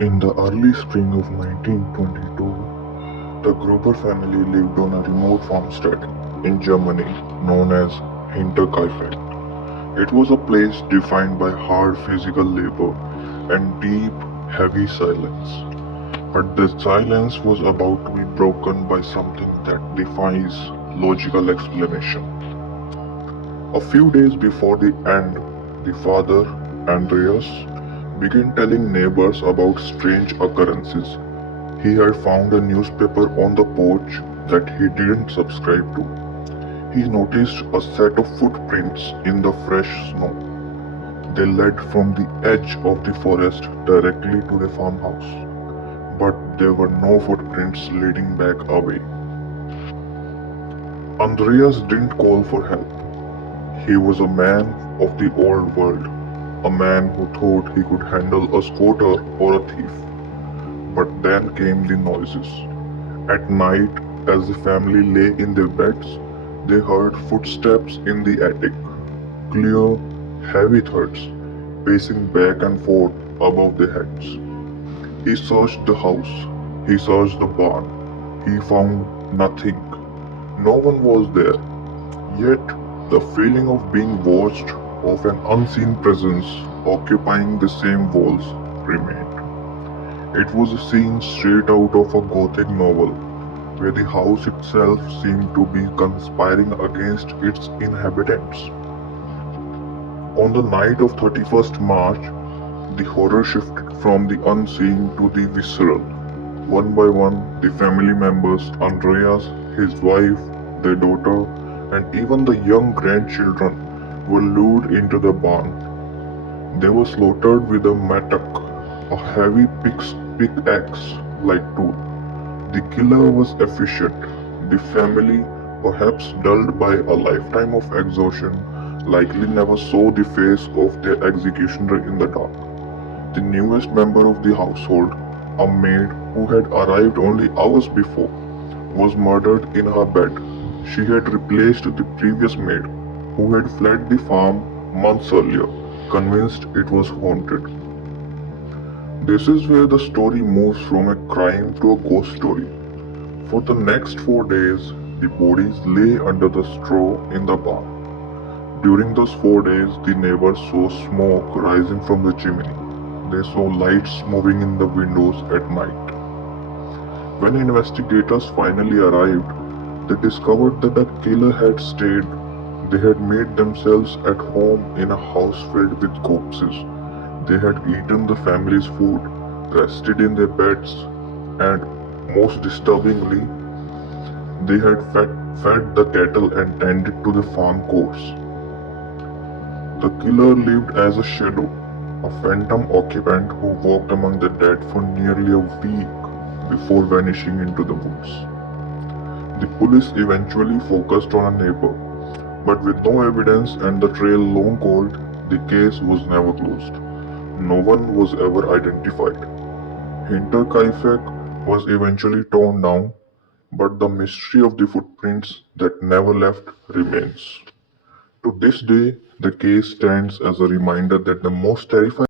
In the early spring of 1922, the Gruber family lived on a remote farmstead in Germany known as Hinterkaifeck. It was a place defined by hard physical labor and deep, heavy silence. But the silence was about to be broken by something that defies logical explanation. A few days before the end, the father, Andreas, began telling neighbors about strange occurrences. He had found a newspaper on the porch that he didn't subscribe to. He noticed a set of footprints in the fresh snow. They led from the edge of the forest directly to the farmhouse, but there were no footprints leading back away. Andreas didn't call for help. He was a man of the old world, a man who thought he could handle a squatter or a thief. But then came the noises. At night, as the family lay in their beds, they heard footsteps in the attic, clear, heavy thuds, pacing back and forth above their heads. He searched the house, he searched the barn, he found nothing. No one was there, yet the feeling of being watched, of an unseen presence occupying the same walls, remained. It was a scene straight out of a Gothic novel, where the house itself seemed to be conspiring against its inhabitants. On the night of 31st March, the horror shifted from the unseen to the visceral. One by one, the family members, Andreas, his wife, their daughter, and even the young grandchildren, were lured into the barn. They were slaughtered with a mattock, a heavy pickaxe-like tool. The killer was efficient. The family, perhaps dulled by a lifetime of exhaustion, likely never saw the face of their executioner in the dark. The newest member of the household, a maid who had arrived only hours before, was murdered in her bed. She had replaced the previous maid, who had fled the farm months earlier, convinced it was haunted. This is where the story moves from a crime to a ghost story. For the next 4 days, the bodies lay under the straw in the barn. During those 4 days, the neighbors saw smoke rising from the chimney. They saw lights moving in the windows at night. When investigators finally arrived, they discovered that the killer had stayed. They had made themselves at home in a house filled with corpses. They had eaten the family's food, rested in their beds, and, most disturbingly, they had fed the cattle and tended to the farm chores. The killer lived as a shadow, a phantom occupant who walked among the dead for nearly a week before vanishing into the woods. The police eventually focused on a neighbor, but with no evidence and the trail long cold, the case was never closed. No one was ever identified. Hinterkaifeck was eventually torn down, but the mystery of the footprints that never left remains. To this day, the case stands as a reminder that the most terrifying